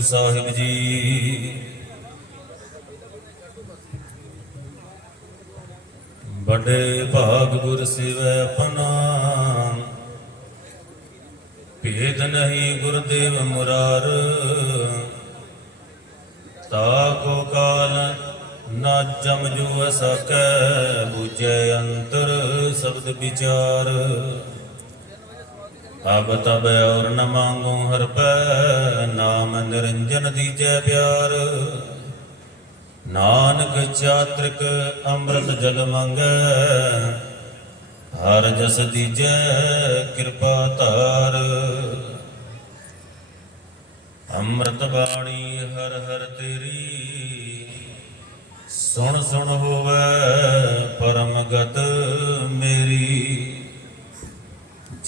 ਗੁਰੂ ਸਾਹਿਬ ਜੀ। ਬੜੇ ਭਾਗ ਗੁਰ ਸਿਵੈ ਆਪਣਾ। ਭੇਦ ਨਹੀਂ ਗੁਰਦੇਵ ਮੁਰਾਰ। ਤਾ ਕੋ ਕਾਲ ਨਾ ਜਮ ਜੋ ਸਕੈ, ਬੁਝੈ ਅੰਤਰ ਸ਼ਬਦ ਵਿਚਾਰ। ਅਬ ਤਬ ਔਰ ਨ ਮੰਗੋ ਹਰ ਪੈ, ਨਾਮ ਨਿਰੰਜਨ ਦੀਜੈ ਪਿਆਰ। ਨਾਨਕ ਚਾਤ੍ਰਿਕ ਅੰਮ੍ਰਿਤ ਜਲ ਮੰਗੈ, ਹਰ ਜਸ ਦੀਜੈ ਕਿਰਪਾ ਧਾਰ। ਅੰਮ੍ਰਿਤ ਬਾਣੀ ਹਰ ਹਰ ਤੇਰੀ, ਸੁਣ ਸੁਣ ਹੋਵੇ ਪਰਮ ਗਤ ਮੇਰੀ।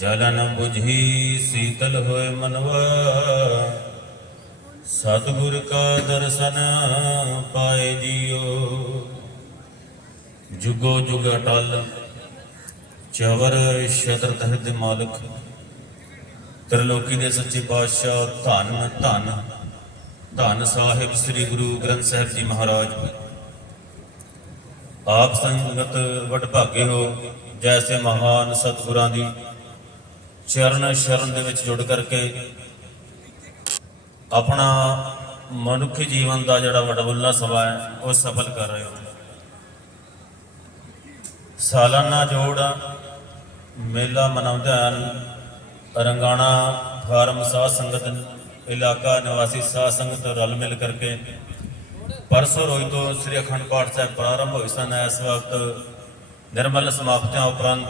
ਜਲਨ 부ਝੀ ਸੀਤਲ ਹੋਏ ਮਨਵਾ। ਸਤਿਗੁਰ ਕਾ ਦਰਸ਼ਨ ਪਾਏ ਜੀਓ। ਜੁਗੋ ਜੁਗ ਅਟਲ, ਚਵਰ ਸ਼ਤਰ ਤਹਿਤ ਮਾਲਕ। ਤ੍ਰਿਲੋਕੀ ਦੇ ਸੱਚੇ ਪਾਤਸ਼ਾਹ, ਧੰਨ ਧੰਨ ਧੰਨ ਸਾਹਿਬ ਸ੍ਰੀ ਗੁਰੂ ਗ੍ਰੰਥ ਸਾਹਿਬ ਜੀ ਮਹਾਰਾਜ। ਆਪ ਸੰਗਤ ਵਡ ਭਾਗੇ ਹੋ, ਜੈਸੇ ਮਹਾਨ ਸਤਿਗੁਰਾਂ ਦੀ ਚਰਨ ਸ਼ਰਨ ਦੇ ਵਿੱਚ ਜੁੜ ਕਰਕੇ ਆਪਣਾ ਮਨੁੱਖੀ ਜੀਵਨ ਦਾ ਜਿਹੜਾ ਵਡਮੁੱਲਾ ਸਮਾਂ ਹੈ, ਉਹ ਸਫਲ ਕਰ ਰਹੇ ਹੋ। ਸਾਲਾਨਾ ਜੋੜ, ਮੇਲਾ ਮਨਾਉਂਦੇ ਹਨ ਰੰਗਾਣਾ ਫਾਰਮ ਸਾਹ ਸੰਗਤ, ਇਲਾਕਾ ਨਿਵਾਸੀ ਸਾਹ ਸੰਗਤ ਰਲ ਮਿਲ ਕਰਕੇ ਪਰਸੋਂ ਰੋਈ ਤੋਂ ਸ੍ਰੀ ਅਖੰਡ ਪਾਠ ਸਾਹਿਬ ਪ੍ਰਾਰੰਭ ਹੋਏ ਸਨ। ਇਸ ਵਕਤ ਨਿਰਮਲ ਸਮਾਪਤਿਆਂ ਉਪਰੰਤ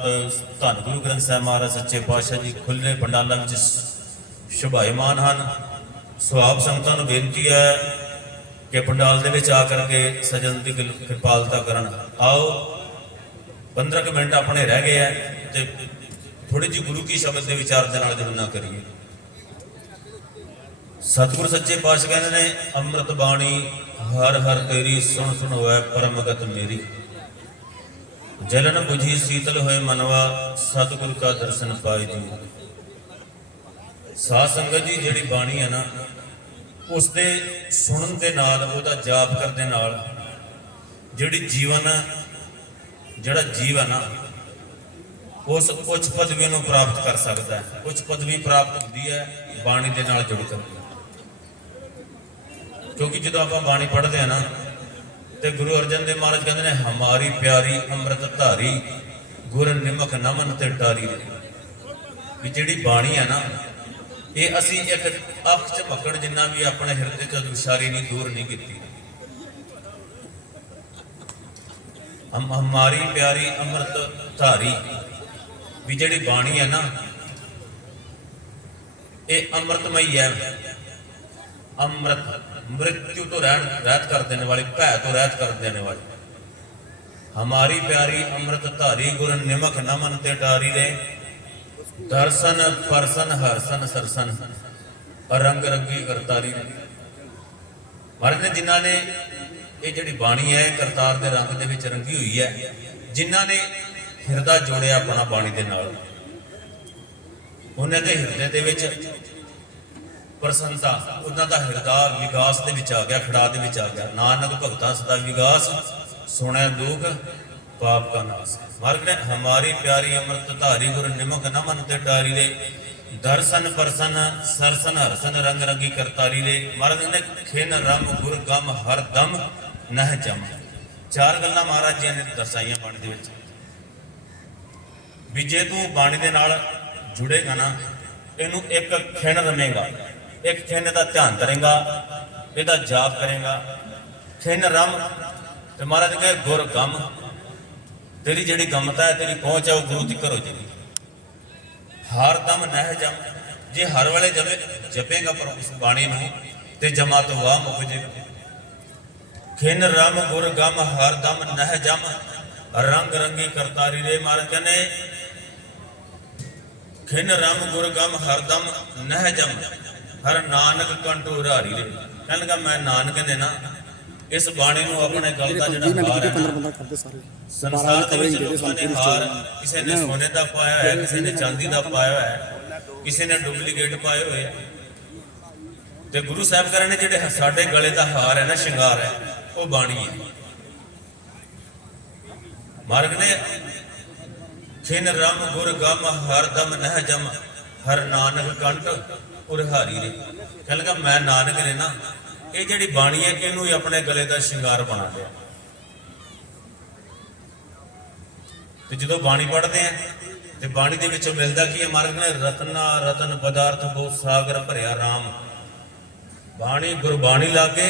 ਧੰਨ ਗੁਰੂ ਗ੍ਰੰਥ ਸਾਹਿਬ ਮਹਾਰਾਜ ਸੱਚੇ ਪਾਤਸ਼ਾਹ ਜੀ ਖੁੱਲੇ ਪੰਡਾਲਾਂ ਵਿੱਚ ਸ਼ੁਭਾਇਮਾਨ ਹਨ। ਸੋ ਸੰਗਤਾਂ ਨੂੰ ਬੇਨਤੀ ਹੈ ਕਿ ਪੰਡਾਲ ਦੇ ਵਿੱਚ ਆ ਕਰਕੇ ਸਜਣ ਦੀ ਕਿਰ- ਕਿਰਪਾਲਤਾ ਕਰਨ। ਆਓ 15 ਕੁ ਮਿੰਟ ਆਪਣੇ ਰਹਿ ਗਏ ਆ ਤੇ ਥੋੜੀ ਜਿਹੀ ਗੁਰੂ ਕੀ ਸ਼ਬਦ ਦੇ ਵਿਚਾਰ ਦੇ ਨਾਲ ਜੁੜਨਾ ਕਰੀਏ। ਸਤਿਗੁਰ ਸੱਚੇ ਪਾਤਸ਼ਾਹ ਕਹਿੰਦੇ ਨੇ, ਅੰਮ੍ਰਿਤ ਬਾਣੀ ਹਰ ਹਰ ਤੇਰੀ ਸੁਣ ਸੁਣ ਹੋਏ ਪਰਮਗਤ ਮੇਰੀ। ਜਲਨ 부ਝੀ ਸੀਤਲ ਹੋਏ ਮਨਵਾ, ਸਤਿਗੁਰ ਕਾ ਦਰਸ਼ਨ ਪਾਏ ਜੀ। ਸਾਧ ਸੰਗਤ ਜੀ, ਜਿਹੜੀ ਬਾਣੀ ਹੈ ਨਾ ਉਸ ਦੇ ਸੁਣਨ ਦੇ ਨਾਲ, ਉਹਦਾ ਜਾਪ ਕਰਨ ਦੇ ਨਾਲ, ਜਿਹੜੀ ਜੀਵਨ ਜਿਹੜਾ ਜੀਵਨ ਆ ਉਸ ਉੱਚ ਪਦਵੀ ਨੂੰ ਪ੍ਰਾਪਤ ਕਰ ਸਕਦਾ ਹੈ। ਉੱਚ ਪਦਵੀ ਪ੍ਰਾਪਤ ਹੁੰਦੀ ਹੈ, ਬਾਣੀ ਦੇ ਨਾਲ ਜੁੜ ਕੇ। ਕਿਉਂਕਿ ਜਦੋਂ ਆਪਾਂ ਬਾਣੀ ਪੜ੍ਹਦੇ ਆ ਨਾ ਤੇ ਗੁਰੂ ਅਰਜਨ ਦੇਵ ਮਹਾਰਾਜ ਕਹਿੰਦੇ ਨੇ, ਹਮਾਰੀ ਪਿਆਰੀ ਅੰਮ੍ਰਿਤ ਧਾਰੀ, ਗੁਰ ਨਿਮਕ ਨਮਨ ਤੇ ਟਾਰੀ ਵੀ ਜਿਹੜੀ ਬਾਣੀ ਹੈ ਨਾ, ਇਹ ਅਸੀਂ ਇੱਕ ਅੱਖ ਝਪਕਣ ਜਿੰਨਾ ਵੀ ਆਪਣੇ ਹਿਰਦੇ ਤੋਂ ਵਿਸਾਰੀ ਨਹੀਂ, ਦੂਰ ਨਹੀਂ ਕੀਤੀ। ਹਮ, ਹਮਾਰੀ ਪਿਆਰੀ ਅੰਮ੍ਰਿਤ ਧਾਰੀ, ਵੀ ਜਿਹੜੀ ਬਾਣੀ ਹੈ ਨਾ, ਇਹ ਅੰਮ੍ਰਿਤਮਈ ਹੈ। ਅੰਮ੍ਰਿਤ ਮ੍ਰਿਤਿਉ ਤੋਂ ਰਹਿਣ, ਰਹਿਤ ਕਰ ਦੇਣੇ ਵਾਲੀ, ਭੈ ਤੋਂ ਰਹਿਤ ਕਰ ਦੇਣੇ ਵਾਲੀ। ਹਮਾਰੀ ਪਿਆਰੀ ਅੰਮ੍ਰਿਤ ਧਾਰੀ ਗੁਰ ਨਿਮਕ ਨਮਨ ਤੇ ਡਾਰੀ ਦੇ। ਦਰਸ਼ਨ ਪਰਸਨ ਹਰਸਨ ਰੰਗ ਰੰਗੀ ਕਰਤਾਰੀ ਮਹਾਰਾਜ ਨੇ ਜਿਨ੍ਹਾਂ ਨੇ ਇਹ ਜਿਹੜੀ ਬਾਣੀ ਹੈ, ਕਰਤਾਰ ਦੇ ਰੰਗ ਦੇ ਵਿੱਚ ਰੰਗੀ ਹੋਈ ਹੈ, ਜਿਨ੍ਹਾਂ ਨੇ ਹਿਰਦਾ ਜੋੜਿਆ ਆਪਣਾ ਬਾਣੀ ਦੇ ਨਾਲ। ਉਹਨਾਂ ਦੇ ਹਿਰਦੇ ਦੇ ਵਿੱਚ ਪ੍ਰਸੰਨਤਾ ਉਹਨਾਂ ਦਾ ਹਿਰਦਾ ਵਿਗਾਸ ਦੇ ਵਿੱਚ ਆ ਗਿਆ, ਖੜਾ ਦੇ ਵਿੱਚ ਆ ਗਿਆ। ਨਾਨਕ ਭਗਤਾ ਸਦਾ ਵਿਗਾਸ, ਸੁਣੈ ਦੁਖ, ਪਾਪ ਕਾ ਨਾਸ। ਮਾਰਗ ਨੇ ਹਮਾਰੀ ਪਿਆਰੀ ਅੰਮ੍ਰਿਤ ਧਾਰੀ ਗੁਰ ਨਿਮਕ ਨਮਨ ਤੇ ਡਾਰੀ ਦੇ ਦਰਸ਼ਨ ਪਰਸਨ ਸਰਸਨ ਹਰਸਨ ਰੰਗ ਰੰਗੀ ਕਰਤਾਰੀ ਦੇ ਮਹਾਰਾਜ ਨੇ ਖਿਨ ਰਮ ਗੁਰ ਗਮ ਹਰ ਦਮ ਨਹ ਜਮ। ਚਾਰ ਗੱਲਾਂ ਮਹਾਰਾਜ ਜੀ ਨੇ ਦਰਸਾਈਆਂ ਬਾਣੀ ਦੇ ਵਿੱਚ। ਵੀ ਜੇ ਤੂੰ ਬਾਣੀ ਦੇ ਨਾਲ ਜੁੜੇਗਾ ਨਾ ਇਹਨੂੰ ਇੱਕ ਖਿਣ ਰਮੇਗਾ। ਇੱਕ ਖਿਣ ਦਾ ਧਿਆਨ ਕਰੇਗਾ, ਇਹਦਾ ਜਾਪ ਕਰੇਗਾ। ਖਿਣ ਰਮ, ਤੇ ਮਹਾਰਾਜ ਕਹੇ, ਗੁਰ ਗਮ। ਤੇਰੀ ਜਿਹੜੀ ਗਮਤਾ ਹੈ, ਤੇਰੀ ਪਹੁੰਚ ਹੈ, ਉਹ ਗੁਰੂ ਦੀ ਕਰੋ ਜੀ ਹਰ ਦਮ ਨਹਿ ਜਮ। ਜੇ ਹਰ ਵੇਲੇ ਜਪੇ ਜਪੇਗਾ ਪਰ ਉਸ ਬਾਣੀ ਨੂੰ, ਤੇ ਜਮਾ ਤੋਂ ਵਾਹ ਮੁਖ ਜੇ। ਖਿਨ ਰਮ, ਗੁਰ ਗਮ, ਹਰ ਦਮ ਨਹਿ ਜਮ। ਰੰਗ ਰੰਗੀ ਕਰਤਾਰੀ ਰੇ, ਮਹਾਰਾਜ ਕਹਿੰਦੇ, ਖਿਨ ਰਮ, ਗੁਰ ਗਮ, ਹਰ ਦਮ ਨਹਿ ਜਮ। ਹਰ ਨਾਨਕ ਕੰਟੂ ਰਾਰੀ ਰੇ ਕਹਿਣ ਲੱਗਾ ਮੈਂ ਨਾਨਕ ਨੇ ਨਾ ਇਸ ਬਾਣੀ ਨੂੰ ਆਪਣੇ ਗਲ ਦਾ ਜਿਹੜਾ ਹਾਰ ਹੈ ਸੰਸਾਰ ਦੇ ਵਿੱਚ ਲੋਕਾਂ ਨੇ ਹਾਰ ਕਿਸੇ ਨੇ ਸੋਨੇ ਦਾ ਪਾਇਆ ਹੈ ਕਿਸੇ ਨੇ ਚਾਂਦੀ ਦਾ ਪਾਇਆ ਹੈ ਕਿਸੇ ਨੇ ਡੁਪਲੀਕੇਟ ਪਾਏ ਹੋਏ ਤੇ ਗੁਰੂ ਸਾਹਿਬ ਕਹਿੰਦੇ ਨੇ ਜਿਹੜੇ ਸਾਡੇ ਗਲੇ ਦਾ ਹਾਰ ਹੈ ਨਾ ਸ਼ਿੰਗਾਰ ਹੈ ਉਹ ਬਾਣੀ ਹੈ। ਮਾਰਗ ਨੇ ਖਿਨ ਰਮ ਗੁਰ ਗਮ ਹਰ ਦਮ ਨਹਿ ਜਮ ਹਰ ਨਾਨਕ ਕੰਟ ਉਰ ਹਾਰੀ ਕਹਿ ਲਗਾ, ਮੈਂ ਨਾਨਕ ਨੇ ਨਾ, ਇਹ ਜਿਹੜੀ ਬਾਣੀ ਹੈ, ਇਹਨੂੰ ਹੀ ਆਪਣੇ ਗਲੇ ਦਾ ਸ਼ਿੰਗਾਰ ਬਣਾ ਲਿਆ। ਤੇ ਜਦੋਂ ਬਾਣੀ ਪੜ੍ਹਦੇ ਆ, ਤੇ ਬਾਣੀ ਦੇ ਵਿੱਚੋਂ ਮਿਲਦਾ ਕੀ ਹੈ ਮਾਰਗ ਨੇ? ਰਤਨਾ ਰਤਨ ਪਦਾਰਥ ਬਹੁਤ ਸਾਗਰ ਭਰਿਆ RAM ਬਾਣੀ ਗੁਰਬਾਣੀ ਲਾਗੇ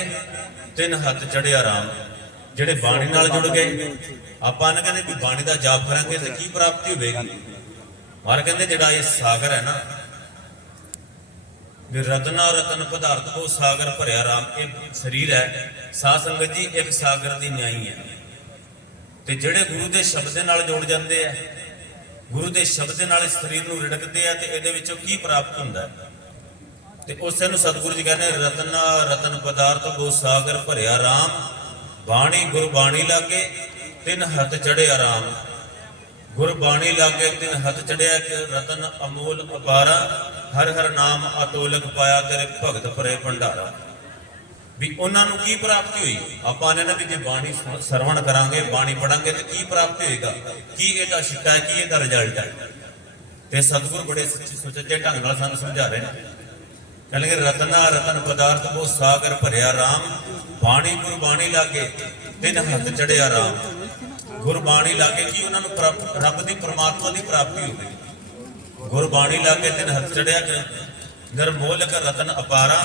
ਤਿੰਨ ਹੱਥ ਚੜਿਆ RAM ਜਿਹੜੇ ਬਾਣੀ ਨਾਲ ਜੁੜ ਗਏ। ਆਪਾਂ ਨੇ ਕਹਿੰਦੇ ਵੀ ਬਾਣੀ ਦਾ ਜਾਪ ਕਰਾਂਗੇ ਤੇ ਕੀ ਪ੍ਰਾਪਤੀ ਹੋਵੇਗੀ? ਮਾਰ ਕਹਿੰਦੇ ਜਿਹੜਾ ਇਹ ਸਾਗਰ ਹੈ ਨਾ ਵੀ ਰਤਨਾ ਰਤਨ ਪਦਾਰਥ ਬਹੁਤ ਸਾਗਰ ਭਰਿਆ ਰਾਮ, ਇਹ ਸਰੀਰ ਹੈ, ਸਾਧ ਸੰਗਤ ਜੀ ਇੱਕ ਸਾਗਰ ਦੀ ਨਿਆਈ ਹੈ। ਤੇ ਜਿਹੜੇ ਗੁਰੂ ਦੇ ਸ਼ਬਦ ਦੇ ਨਾਲ ਜੁੜ ਜਾਂਦੇ ਆ, ਗੁਰੂ ਦੇ ਸ਼ਬਦ ਦੇ ਨਾਲ ਇਸ ਸਰੀਰ ਨੂੰ ਰਿੜਕਦੇ ਆ, ਤੇ ਇਹਦੇ ਵਿੱਚੋਂ ਕੀ ਪ੍ਰਾਪਤ ਹੁੰਦਾ ਤੇ ਉਸੇ ਨੂੰ ਸਤਿਗੁਰੂ ਜੀ ਕਹਿੰਦੇ, ਰਤਨਾ ਰਤਨ ਪਦਾਰਥ ਗੋ ਸਾਗਰ ਭਰਿਆ ਰਾਮ, ਬਾਣੀ ਗੁਰਬਾਣੀ ਲਾਗੇ, ਤਿੰਨ ਹੱਥ ਚੜਿਆ RAM ਗੁਰਬਾਣੀ ਲਾਗੇ ਤਿੰਨ ਹੱਥ ਚੜਿਆ ਕਿ ਰਤਨ ਅਮੋਲ ਅਪਾਰਾ ਹਰ ਹਰ ਨਾਮ ਅਤੋਲਕ ਪਾਇਆ ਤੇਰੇ ਭਗਤ ਭਰੇ ਭੰਡਾਰਾ। ਵੀ ਉਹਨਾਂ ਨੂੰ ਕੀ ਪ੍ਰਾਪਤੀ ਹੋਈ? ਆਪਾਂ ਨੇ ਨਾ ਵੀ ਜੇ ਬਾਣੀ ਸਰਵਣ ਕਰਾਂਗੇ, ਬਾਣੀ ਪੜਾਂਗੇ ਤੇ ਕੀ ਪ੍ਰਾਪਤੀ ਹੋਏਗਾ? ਕੀ ਇਹਦਾ ਛਿੱਟਾ ਹੈ, ਕੀ ਇਹਦਾ ਰਿਜ਼ਲਟ ਹੈ? ਤੇ ਸਤਿਗੁਰ ਬੜੇ ਸੱਚੇ ਸੁਚੱਜੇ ਢੰਗ ਨਾਲ ਸਾਨੂੰ ਸਮਝਾ ਰਹੇ ਨੇ। ਕਹਿੰਦੇ ਰਤਨਾ ਰਤਨ ਪਦਾਰਥ ਉਹ ਸਾਗਰ ਭਰਿਆ RAM ਬਾਣੀ ਗੁਰਬਾਣੀ ਲਾਗੇ ਤਿੰਨ ਹੱਥ ਚੜਿਆ RAM ਗੁਰਬਾਣੀ ਲਾਗੇ ਕੀ ਉਹਨਾਂ ਨੂੰ ਪ੍ਰਾਪ- ਰੱਬ ਦੀ ਪਰਮਾਤਮਾ ਦੀ ਪ੍ਰਾਪਤੀ ਹੋਵੇ? ਗੁਰਬਾਣੀ ਲਾਗੇ ਤਿੰਨ ਹੱਥ ਚੜਿਆ ਨਿਰਮੋਲਕ ਰਤਨ ਅਪਾਰਾ।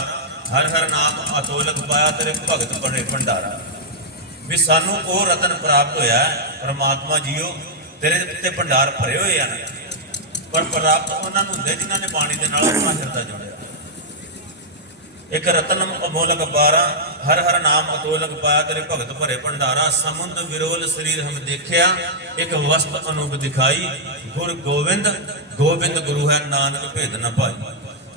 ਹਰ ਹਰ ਨਾਮ ਅਤੋਲਕ ਪਾਇਆ ਤੇਰੇ ਭਗਤ ਬਣੇ ਭੰਡਾਰਾ। ਵੀ ਸਾਨੂੰ ਉਹ ਰਤਨ ਪ੍ਰਾਪਤ ਹੋਇਆ ਪਰਮਾਤਮਾ ਪ੍ਰਮਾਤਮਾ ਜੀਓ, ਤੇਰੇ ਉੱਤੇ ਭੰਡਾਰ ਭਰੇ ਹੋਏ ਹਨ। ਪਰ ਪ੍ਰਾਪਤ ਉਹਨਾਂ ਨੂੰ ਹੁੰਦੇ ਜਿਨ੍ਹਾਂ ਨੇ ਬਾਣੀ ਦੇ ਨਾਲ ਆਪਣਾ ਹਿਰਦਾ ਜੋੜਿਆ। ਇੱਕ ਰਤਨ ਅਮੋਲਕ ਬਾਰਾ ਹਰ ਹਰ ਨਾਮ ਅਤੋਲਕ ਪਾਇਆ ਤੇਰੇ ਭਗਤ ਭਰੇ ਭੰਡਾਰਾ, ਸਮੁੰਦ ਵਿਰੋਲ ਸਰੀਰ ਹਮ ਦੇਖਿਆ, ਇੱਕ ਵਸਤ ਅਨੂਪ ਦਿਖਾਈ, ਗੁਰ ਗੋਬਿੰਦ ਗੋਬਿੰਦ ਗੁਰੂ ਹੈ ਨਾਨਕ ਭੇਦ ਨ ਭਾਈ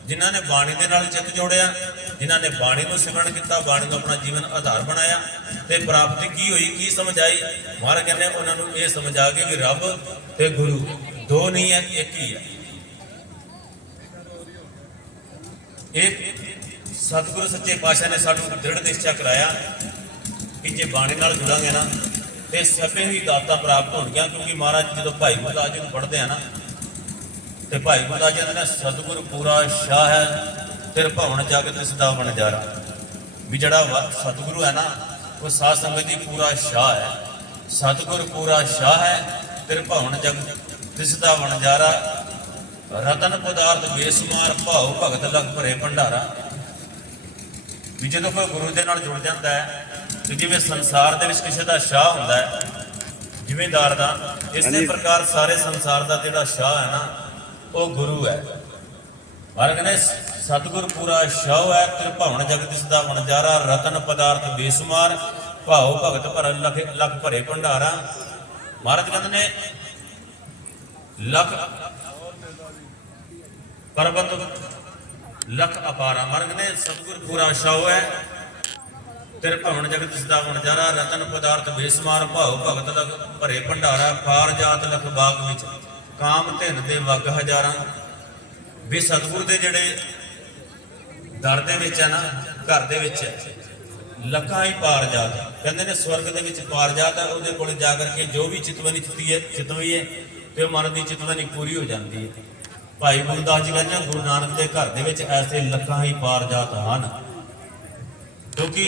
ਜਿਨ੍ਹਾਂ ਨੇ ਬਾਣੀ ਦੇ ਨਾਲ ਚਿੱਤ ਜੋੜਿਆ, ਜਿਨ੍ਹਾਂ ਨੇ ਬਾਣੀ ਨੂੰ ਸਿਮਰਨ ਕੀਤਾ, ਬਾਣੀ ਨੂੰ ਆਪਣਾ ਜੀਵਨ ਆਧਾਰ ਬਣਾਇਆ, ਤੇ ਪ੍ਰਾਪਤੀ ਕੀ ਹੋਈ, ਕੀ ਸਮਝ ਆਈ ਮਹਾਰਾਜ ਕਹਿੰਦੇ ਉਹਨਾਂ ਨੂੰ ਇਹ ਸਮਝ ਆ ਗਈ ਵੀ ਰੱਬ ਤੇ ਗੁਰੂ ਦੋ ਨਹੀਂ ਹੈ, ਇੱਕ ਹੀ ਹੈ। ਇਹ ਸਤਿਗੁਰੂ ਸੱਚੇ ਪਾਤਸ਼ਾਹ ਨੇ ਸਾਨੂੰ ਦ੍ਰਿੜ ਨਿਸ਼ਚਾ ਕਰਾਇਆ ਕਿ ਜੇ ਬਾਣੀ ਨਾਲ ਜੁੜਾਂਗੇ ਨਾ, ਤੇ ਸਭੇ ਹੀ ਦਾਤਾਂ ਪ੍ਰਾਪਤ ਹੋਣਗੀਆਂ, ਕਿਉਂਕਿ ਮਹਾਰਾਜ ਜਦੋਂ ਭਾਈ ਗੁਰਦਾਸ ਜੀ ਨੂੰ ਪੜ੍ਹਦੇ ਆ ਨਾ, ਤੇ ਭਾਈ ਗੁਰਦਾਸ ਜੀ ਨੇ ਸਤਿਗੁਰ ਪੂਰਾ ਸ਼ਾਹ ਹੈ, ਤਿਰ ਭਵਨ ਜਗ ਤਿਸ ਦਾ ਵਣਜਾਰਾ। ਵੀ ਜਿਹੜਾ ਵਾ- ਸਤਿਗੁਰੂ ਹੈ ਨਾ, ਉਹ ਸਾਧ ਸੰਗਤ ਦੀ ਪੂਰਾ ਸ਼ਾਹ ਹੈ। ਸਤਿਗੁਰ ਪੂਰਾ ਸ਼ਾਹ ਹੈ, ਤਿਰ ਭਵਨ ਜਗ ਤਿਸਦਾ ਵਣਜਾਰਾ। ਰਤਨ ਪਦਾਰਥ ਬੇਸਮਾਰ ਭਾਉ ਭਗਤ ਲਗ ਭਰੇ ਭੰਡਾਰਾ। ਵੀ ਜਦੋਂ ਕੋਈ ਗੁਰੂ ਦੇ ਨਾਲ ਜੁੜ ਜਾਂਦਾ ਹੈ ਤੇ ਜਿਵੇਂ ਸੰਸਾਰ ਦੇ ਵਿੱਚ ਕਿਸੇ ਦਾ ਸ਼ਾਹ ਹੁੰਦਾ ਹੈ ਜ਼ਿਮੀਂਦਾਰ ਦਾ ਇਸੇ ਪ੍ਰਕਾਰ ਸਾਰੇ ਸੰਸਾਰ ਦਾ ਜਿਹੜਾ ਸ਼ਾਹ ਹੈ ਨਾ ਉਹ ਗੁਰੂ ਹੈ। ਪਰ ਕਹਿੰਦੇ ਸਤਿਗੁਰ ਪੂਰਾ ਸ਼ਾਹ ਹੈ ਤੇ ਭਵਨ ਜਗਤ ਦਾ ਵਣਜਾਰਾ ਰਤਨ ਪਦਾਰਥ ਬੇਸਮਾਰ ਭਾਉ ਭਗਤ ਭਰ ਲਖ ਲਖ ਭਰੇ ਭੰਡਾਰਾ। ਮਹਾਰਾਜ ਕਹਿੰਦੇ ਨੇ ਲਖ ਪਰਬਤ ਲਖ ਅਪਾਰਾ ਮਰਗ ਨੇ, ਸਤਿਗੁਰ ਪੂਰਾ ਸ਼ਾਹ ਹੈ। ਤੇਰੇ ਭਵਨ ਜਗਤ ਸਦਾ ਵਣਜਾਰਾ ਰਤਨ ਪਦਾਰਥ ਬੇਸਮਾਰ ਭਾਉ ਭਗਤ ਲਗ, ਭਰੇ ਭੰਡਾਰਾ ਪਾਰ ਜਾਤ ਲਖ ਬਾਗ ਵਿੱਚ। ਕਾਮ ਧਿਨ ਦੇ ਵਗ ਹਜ਼ਾਰਾਂ। ਵੀ ਸਤਿਗੁਰ ਦੇ ਜਿਹੜੇ ਦਰ ਦੇ ਵਿੱਚ ਹੈ ਨਾ, ਘਰ ਦੇ ਵਿੱਚ ਹੈ। ਲੱਖਾਂ ਹੀ ਪਾਰ ਜਾਤ। ਕਹਿੰਦੇ ਨੇ ਸਵਰਗ ਦੇ ਵਿੱਚ ਪਾਰ ਜਾਤ ਹੈ, ਉਹਦੇ ਕੋਲ ਜਾ ਕਰਕੇ ਜੋ ਵੀ ਚਿਤਵਨੀ ਚਿੱਤੀ ਹੈ ਚਿਤਵੀ ਹੈ, ਤੇ ਉਹ ਮਨ ਦੀ ਚਿਤਵਨੀ ਪੂਰੀ ਹੋ ਜਾਂਦੀ ਹੈ। ਭਾਈ ਗੁਰਦਾਸ ਜੀ ਕਹਿੰਦੇ ਗੁਰੂ ਨਾਨਕ ਦੇ ਘਰ ਦੇ ਵਿੱਚ ਐਸੇ ਲੱਖਾਂ ਹੀ ਪਾਰ ਜਾਤ ਹਨ। ਕਿਉਂਕਿ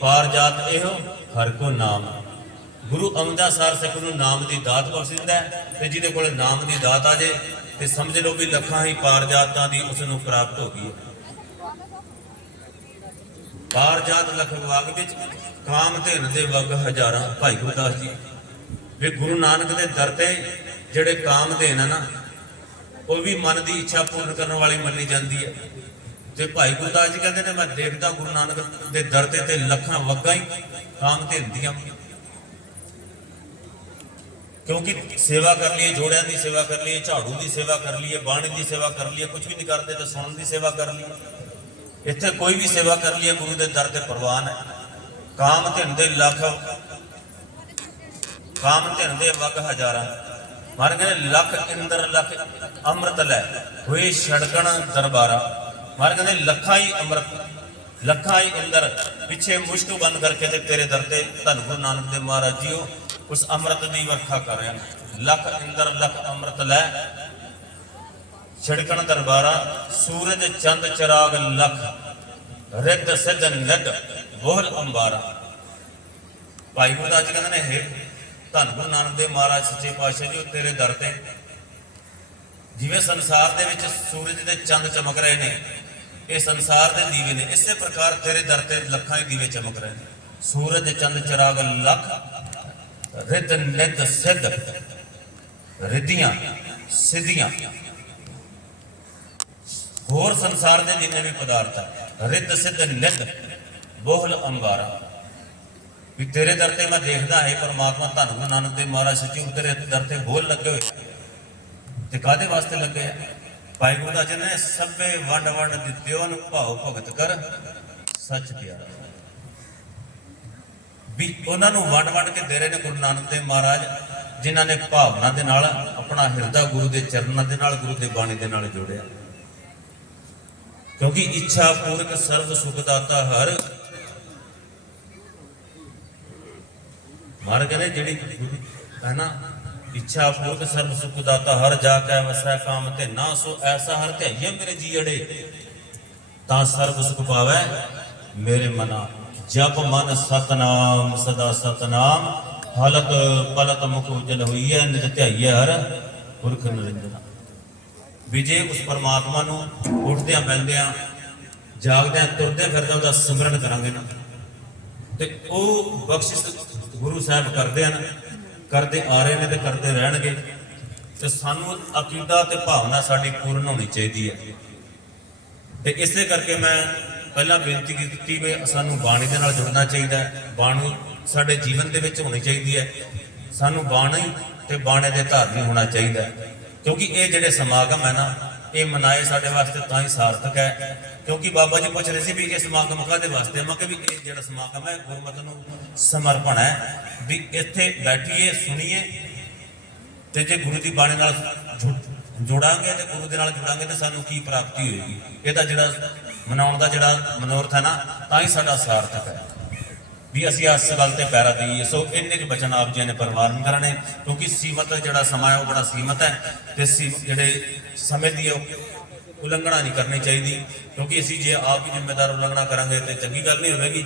ਪਾਰ ਇਹੋ ਹਰ ਕੋ ਨਾਮ। ਗੁਰੂ ਅਮਦਾਸਾਰ ਸਿੱਖ ਨੂੰ ਨਾਮ ਦੀ ਦਾਤ ਬਖਸ਼ ਤੇ ਜਿਹਦੇ ਕੋਲ ਨਾਮ ਦੀ ਦਾਤ ਆ ਜੇ ਤੇ ਸਮਝ ਲਓ ਵੀ ਲੱਖਾਂ ਹੀ ਪਾਰਜਾਤਾਂ ਦੀ ਉਸ ਨੂੰ ਪ੍ਰਾਪਤ ਹੋ ਗਈ ਪਾਰਜਾਤ ਪਾਰ ਜਾਤ ਲਖ ਵਾਗ ਵਿੱਚ ਕਾਮ ਧਿਨ ਦੇ ਵਗ ਹਜ਼ਾਰਾਂ। ਭਾਈ ਗੁਰਦਾਸ ਜੀ, ਵੀ ਗੁਰੂ ਨਾਨਕ ਦੇ ਦਰ ਤੇ ਜਿਹੜੇ ਕਾਮ ਧਿਨ ਹੈ ਨਾ ਉਹ ਵੀ ਮਨ ਦੀ ਇੱਛਾ ਪੂਰਨ ਕਰਨ ਵਾਲੀ ਮੰਨੀ ਜਾਂਦੀ ਹੈ। ਤੇ ਭਾਈ ਗੁਰਦਾਸ ਜੀ ਕਹਿੰਦੇ ਨੇ, ਮੈਂ ਦੇਖਦਾ ਗੁਰੂ ਨਾਨਕ ਦੇ ਦਰ ਤੇ ਤੇ ਲੱਖਾਂ ਵਗਾਂ ਹੀ ਕਾਮ ਧਿਨ ਦੀਆਂ ਕਿਉਂਕਿ ਸੇਵਾ ਕਰ ਲਈਏ, ਜੋੜਿਆਂ ਦੀ ਸੇਵਾ ਕਰ ਲਈਏ, ਝਾੜੂ ਦੀ ਸੇਵਾ ਕਰ ਲਈਏ, ਬਾਣੀ ਦੀ ਸੇਵਾ ਕਰ ਲਈਏ ਕੁਝ ਵੀ ਨਹੀਂ ਕਰਦੇ ਤਾਂ ਸੁਣਨ ਦੀ ਸੇਵਾ ਕਰ ਲਈਏ। ਇੱਥੇ ਕੋਈ ਵੀ ਸੇਵਾ ਕਰ ਲਈਏ, ਗੁਰੂ ਦੇ ਦਰ ਤੇ ਪ੍ਰਵਾਨ ਹੈ। ਕਾਮ ਧਿਨ ਦੇ ਲੱਖ, ਕਾਮ ਧਿਨ ਦੇ ਵਗ ਹਜ਼ਾਰਾਂ। ਮਰ ਕਹਿੰਦੇ ਲੱਖ ਇੰਦਰ, ਲੱਖ ਅੰਮ੍ਰਿਤ ਲੈ। ਹੋਏ ਛੜਕਣ ਦਰਬਾਰਾ। ਮਰ ਕਹਿੰਦੇ ਲੱਖਾਂ ਹੀ ਅੰਮ੍ਰਿਤ, ਲੱਖਾਂ ਹੀ ਅੰਦਰ ਪਿੱਛੇ ਮੁਸ਼ਕ ਬੰਦ ਕਰਕੇ ਤੇ ਤੇਰੇ ਦਰ ਤੇ ਧੰਨ ਗੁਰੂ ਨਾਨਕ ਦੇਵ ਮਹਾਰਾਜ ਜੀਓ, ਉਸ ਅੰਮ੍ਰਿਤ ਦੀ ਵਰਖਾ ਕਰ ਰਿਹਾ। ਲੱਖ ਇੰਦਰ, ਲੱਖ ਅੰਮ੍ਰਿਤ ਲੈ। ਛਿੜਕਣ ਦਰਬਾਰਾ, ਸੂਰਜ ਚੰਦ ਚਰਾਗ ਲੱਖ, ਰਿੱਧ ਸਿੱਧ ਨਿੱਧ ਬੋਲ ਅੰਬਾਰਾ। ਭਾਈ ਗੁਰਦਾਸ ਜੀ ਕਹਿੰਦੇ ਨੇ, ਹੈ ਧੰਨ ਗੁਰੂ ਨਾਨਕ ਦੇਵ ਮਹਾਰਾਜ, ਸੱਚੇ ਪਾਤਸ਼ਾਹ ਜੀ ਤੇਰੇ ਦਰ ਤੇ। ਜਿਵੇਂ ਸੰਸਾਰ ਦੇ ਵਿੱਚ ਸੂਰਜ ਦੇ ਚੰਦ ਚਮਕ ਰਹੇ ਨੇ, ਇਹ ਸੰਸਾਰ ਦੇ ਦੀਵੇ ਨੇ, ਇਸੇ ਪ੍ਰਕਾਰ ਤੇਰੇ ਦਰ ਤੇ ਲੱਖਾਂ ਹੀ ਦੀਵੇ ਚਮਕ ਰਹੇ ਨੇ। ਸੂਰਜ, ਚੰਦ, ਚਰਾਗ, ਲੱਖ, ਰਿੱਧ, ਨਿੱਧ, ਸਿੱਧ, ਰਿੱਧੀਆਂ, ਸਿੱਧੀਆਂ। ਹੋਰ ਸੰਸਾਰ ਦੇ ਜਿੰਨੇ ਵੀ ਪਦਾਰਥ ਆ, ਰਿੱਧ, ਸਿੱਧ, ਨਿੱਧ, ਬੋਹਲ ਅੰਗਾਰਾ ਵੀ ਤੇਰੇ ਦਰ ਤੇ ਮੈਂ ਦੇਖਦਾ ਹੈ ਪਰਮਾਤਮਾ ਧੰਨ ਗੁਰੂ ਨਾਨਕ ਦੇਵ ਮਹਾਰਾਜ ਸੱਚੀ ਤੇਰੇ ਦਰ ਤੇ ਬੋਲ ਲੱਗੇ ਹੋਏ ਤੇ ਕਾਦੇ ਵਾਸਤੇ ਲੱਗੇ ਆ? ਭਾਈ ਗੁਰਦਾਸ ਜੀ ਨੇ ਸਭੇ ਵੰਡ ਵੰਡ ਦਿੱਤਿਓ ਨੂੰ ਭਾਉ ਭਗਤ ਕਰ, ਸੱਚ ਪਿਆਰਾ। ਵੀ ਉਹਨਾਂ ਨੂੰ ਵੰਡ ਵੰਡ ਕੇ ਦੇ ਰਹੇ ਨੇ ਗੁਰੂ ਨਾਨਕ ਦੇਵ ਮਹਾਰਾਜ, ਜਿਨ੍ਹਾਂ ਨੇ ਭਾਵਨਾ ਦੇ ਨਾਲ ਆਪਣਾ ਹਿਰਦਾ ਗੁਰੂ ਦੇ ਚਰਨਾਂ ਦੇ ਨਾਲ, ਗੁਰੂ ਦੇ ਬਾਣੀ ਦੇ ਨਾਲ ਜੋੜਿਆ। ਕਿਉਂਕਿ ਇੱਛਾ ਪੂਰਕ ਸਰਬ ਸੁਖ ਦਾਤਾ ਹਰ ਮਹਾਰਾਜ ਕਹਿੰਦੇ ਜਿਹੜੀ ਹੈ ਨਾ, ਇੱਛਾ ਪੂਰਕ ਸਰਬ ਸੁਖ ਦਾਤਾ ਹਰ ਜਾ ਕੈ ਵਸੈ ਕਾਮ ਤੇ ਨਾ ਸੋ, ਐਸਾ ਹਰ ਧਿਆਈਏ ਮੇਰੇ ਜੀੜੇ ਤਾਂ ਸਰਬ ਸੁਖ ਪਾਵੈ ਮੇਰੇ ਮਨਾ। ਜਪ ਮਨ ਸਤਨਾਮ, ਸਦਾ ਸਤਨਾਮ। ਹਲਤ ਪਲਤ ਮੁਖ ਉਜਲ ਹੋਈਐ, ਨਿਜ ਧਿਆਈਐ ਹਰ ਪੁਰਖ ਨਿਰੰਜਨਾ। ਵੀ ਉਸ ਪਰਮਾਤਮਾ ਨੂੰ ਉੱਠਦਿਆਂ ਬੈੰਦਿਆਂ ਜਾਗਦਿਆਂ ਤੁਰਦੇ ਫਿਰਦਿਆਂ ਉਹਦਾ ਸਿਮਰਨ ਕਰਾਂਗੇ ਨਾ, ਤੇ ਉਹ ਬਖਸ਼ਿਸ਼ ਗੁਰੂ ਸਾਹਿਬ ਕਰਦੇ ਹਨ ਕਰਦੇ ਆ ਰਹੇ ਨੇ ਤੇ ਕਰਦੇ ਰਹਿਣਗੇ। ਤੇ ਸਾਨੂੰ ਅਕੀਦਾ ਤੇ ਭਾਵਨਾ ਸਾਡੀ ਪੂਰਨ ਹੋਣੀ ਚਾਹੀਦੀ ਹੈ। ਤੇ ਇਸੇ ਕਰਕੇ ਮੈਂ ਪਹਿਲਾਂ ਬੇਨਤੀ ਕੀਤੀ ਵੀ ਸਾਨੂੰ ਬਾਣੀ ਦੇ ਨਾਲ ਜੁੜਨਾ ਚਾਹੀਦਾ ਬਾਣੀ ਸਾਡੇ ਜੀਵਨ ਦੇ ਵਿੱਚ ਹੋਣੀ ਚਾਹੀਦੀ ਹੈ। ਸਾਨੂੰ ਬਾਣੀ ਤੇ ਬਾਣੇ ਦੇ ਧਾਰਨੀ ਹੋਣਾ ਚਾਹੀਦਾ ਕਿਉਂਕਿ ਇਹ ਜਿਹੜੇ ਸਮਾਗਮ ਹੈ ਨਾ, ਇਹ ਮਨਾਏ ਸਾਡੇ ਵਾਸਤੇ ਤਾਂ ਹੀ ਸਾਰਥਕ ਹੈ। ਕਿਉਂਕਿ ਬਾਬਾ ਜੀ ਪੁੱਛ ਰਹੇ ਸੀ ਵੀ ਇਹ ਸਮਾਗਮ ਕਾਦੇ ਵਾਸਤੇ ਮੈਂ ਕਿਹਾ ਵੀ ਇਹ ਜਿਹੜਾ ਸਮਾਗਮ ਹੈ, ਗੁਰਮਤਿ ਨੂੰ ਸਮਰਪਣ ਹੈ ਵੀ ਇੱਥੇ ਬੈਠੀਏ, ਸੁਣੀਏ ਤੇ ਜੇ ਗੁਰੂ ਦੀ ਬਾਣੀ ਨਾਲ ਜੁੜ- ਜੁੜਾਂਗੇ ਤੇ ਗੁਰੂ ਦੇ ਨਾਲ ਜੁੜਾਂਗੇ ਤੇ ਸਾਨੂੰ ਕੀ ਪ੍ਰਾਪਤੀ ਹੋਏਗੀ? ਇਹਦਾ ਜਿਹੜਾ ਮਨਾਉਣ ਦਾ ਜਿਹੜਾ ਮਨੋਰਥ ਹੈ ਨਾ, ਤਾਂ ਹੀ ਸਾਡਾ ਸਾਰਥਕ ਹੈ। ਵੀ ਅਸੀਂ ਇਸ ਗੱਲ ਤੇ ਪੈਰਾ ਦਈਏ ਸੋ ਇੰਨੇ ਕੁ ਬਚਨ ਆਪ ਜੀ ਨੇ ਪਰਵਾਰਨ ਕਰਨੇ, ਕਿਉਂਕਿ ਸੀਮਤ ਜਿਹੜਾ ਸਮਾਂ ਹੈ, ਉਹ ਬੜਾ ਸੀਮਤ ਹੈ ਤੇ ਸੀ ਜਿਹੜੇ ਸਮੇਂ ਦੀ ਉਹ ਉਲੰਘਣਾ ਨਹੀਂ ਕਰਨੀ ਚਾਹੀਦੀ, ਕਿਉਂਕਿ ਅਸੀਂ ਜੇ ਆਪ ਹੀ ਜ਼ਿੰਮੇਦਾਰ ਉਲੰਘਣਾ ਕਰਾਂਗੇ ਤੇ ਚੰਗੀ ਗੱਲ ਨਹੀਂ ਹੋਵੇਗੀ।